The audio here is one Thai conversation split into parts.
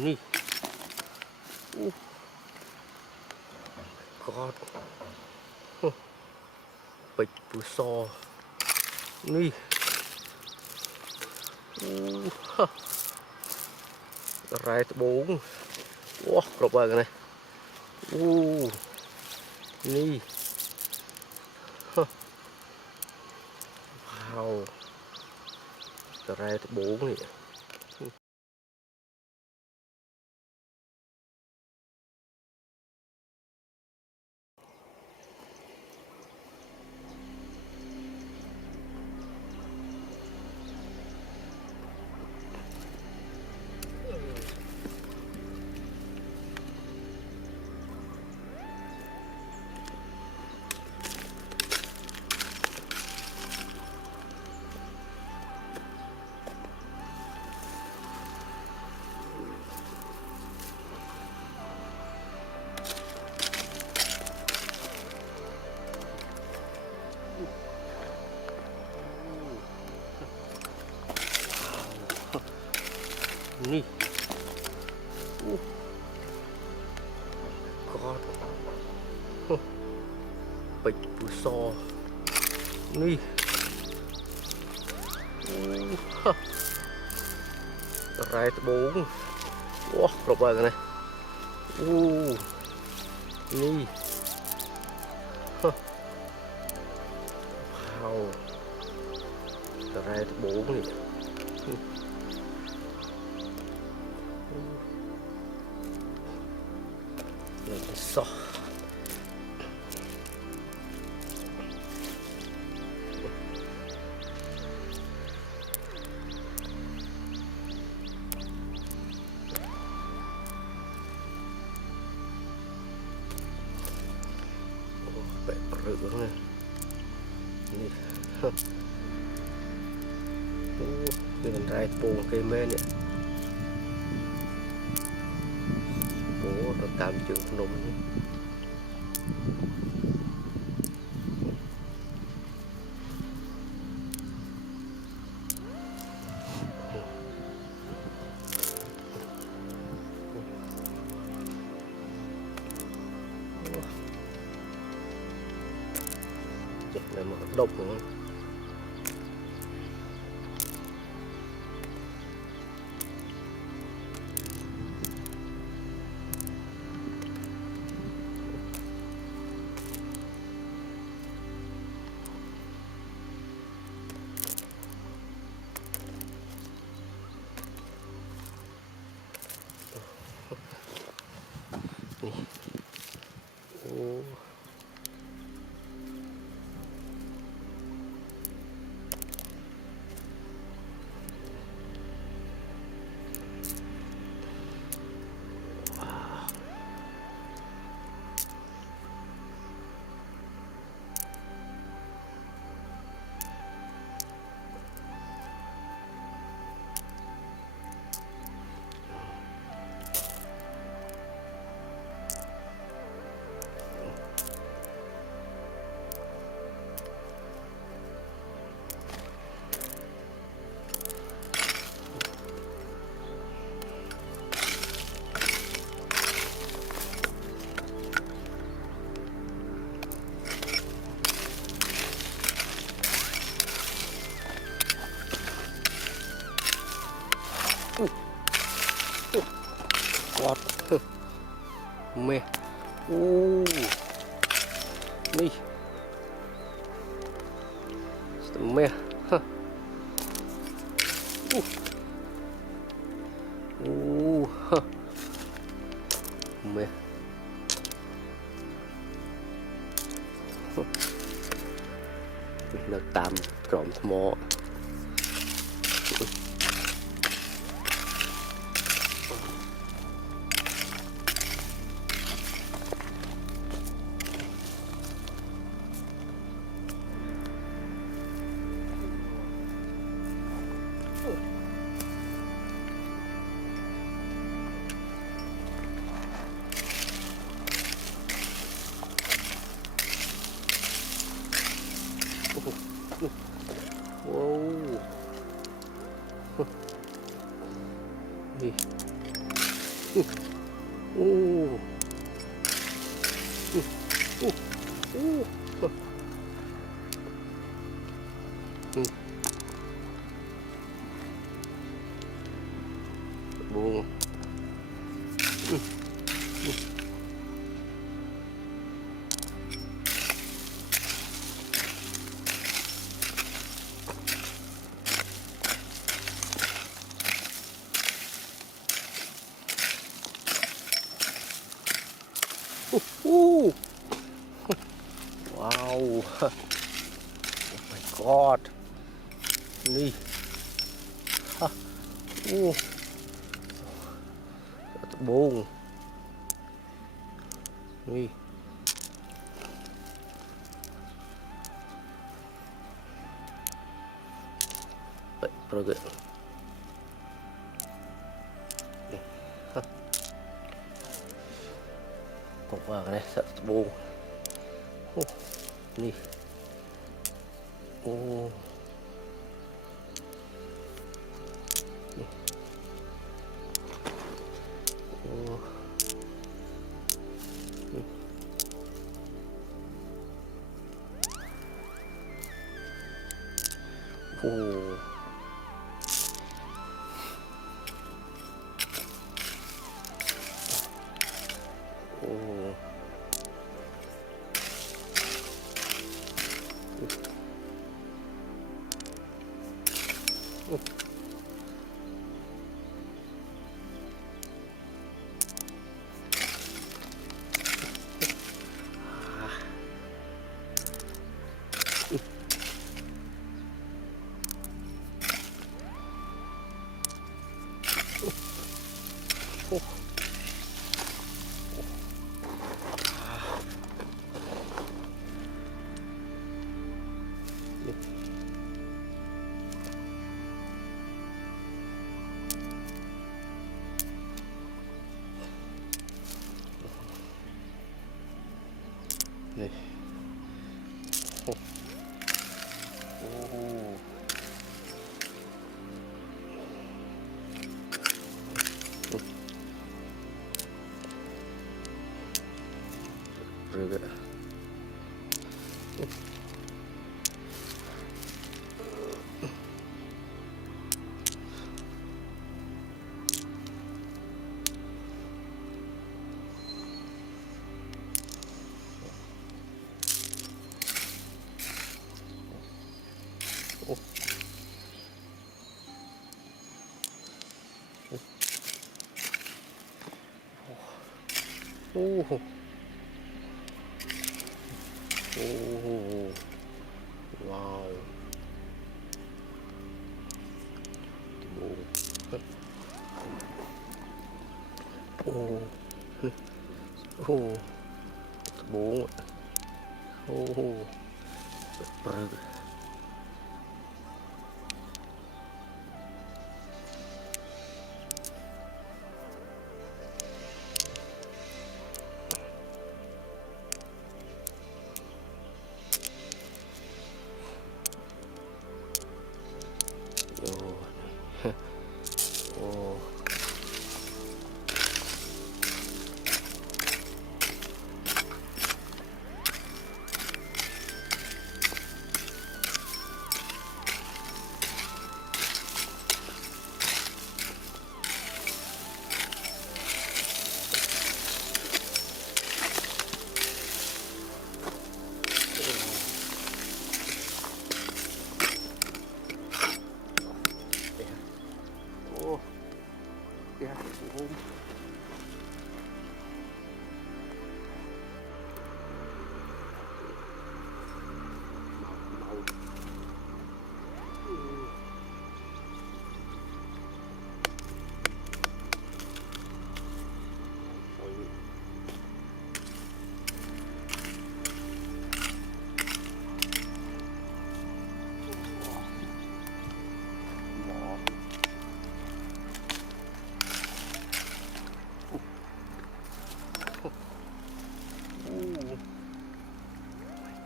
นี่กอดเป็ดปูซอนี่ไรตะบงว้ากรอบกันเลยนี่ว้าวไรตะบงนี่นี่กอดเป็ดปูซอนี่ไรตะบงว้ากรอบกันเลยนี่ว้าวไรตะบงนี่เลยซอแปะปรึกเลยนี่เป็นไรปูcây mêเนี่ยโอ้เราตามจุดนมนี่เจ็บเลยมันดกของมันนี่โอ้กอดเมนี่สเมเมเราตามกล่อมทมอว้าวนี่ โอ้โอ้โอ้บุงโอ้ว้าว โอ้ my god นี่ฮะโอ้บุงนี่ไปโปรเกตบอกว่ากันนะสัตว์บุงโอ้นี่โอ้นี่โอ้นี่โอ้โอ้โอ้นี่โอ้โอ้เรือโอ้โอ้โหโอ้โหว้าวโอ้โอ้โอ้โบ้โอ้โหปรึกโอ้โอ้โอ้เดี๋ยวโอ้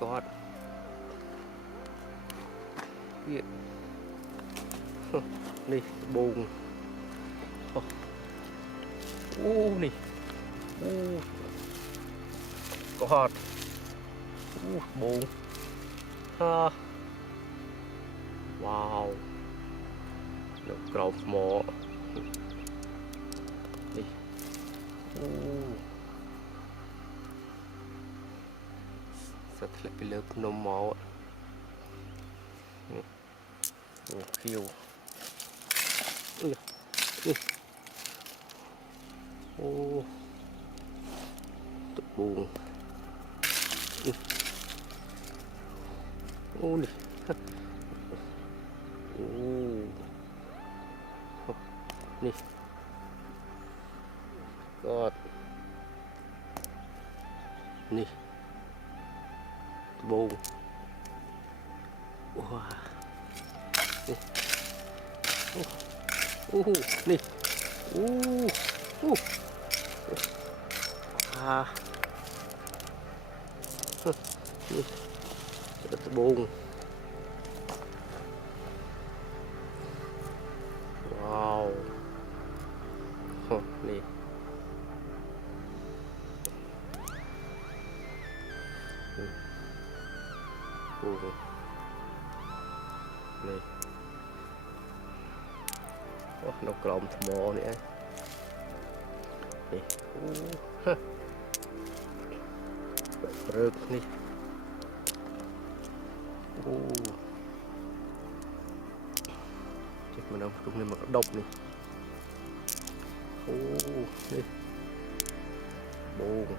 กอดนี่บุงโอ้ นี่ก็ฮอดบงว้าวเดี๋ยวกรอบหมอนี่สะเทือนไปเลิกนมหมอนี่คิวนี่ตุกบุงนี่นี่นี่ก็นี่บุงว้านี่นี่นี่จะบุงว้าวนี่บุงนี่นกกล่อมหมอนี่นี่เริกนี่เจ็บมันเอาตรงนี้มันดกนี่นี่โบง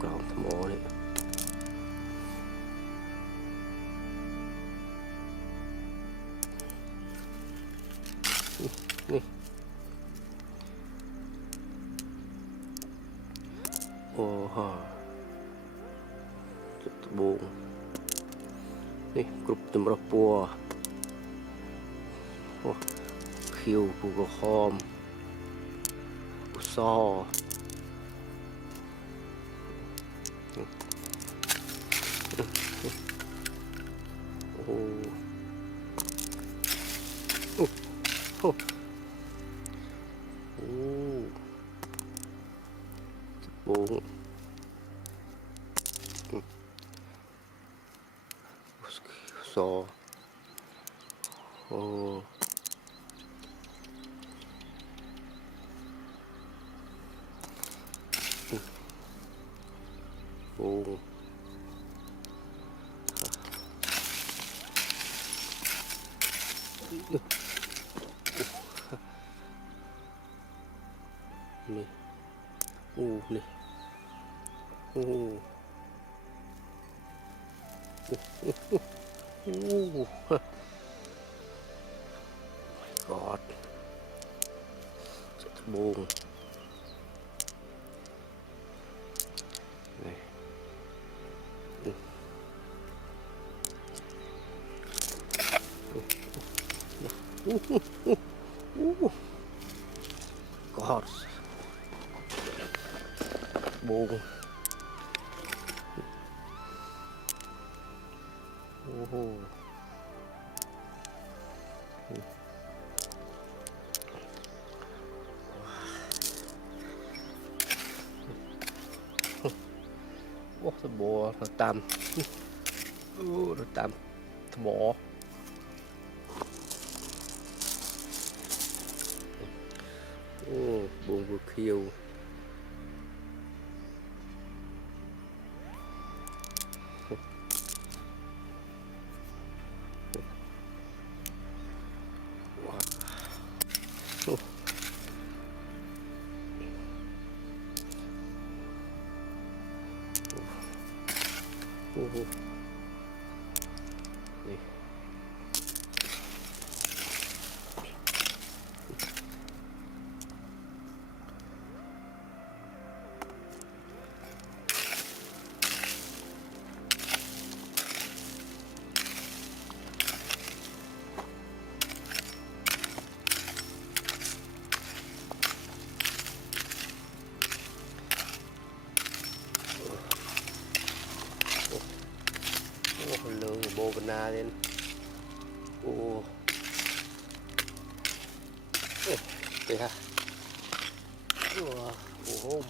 กล่อมหมอนี่นี่โอ้ฮะจุดบงนี่กรุบตุ่มระปัวคิวปูกระคอมปูซอบงซอบงนี่นี่กอดจะบงนี่กอดบงสะบัวเราตามเราตามสมอบงบุคิวนี่ bồ bên na lên ô đây ha ô hôm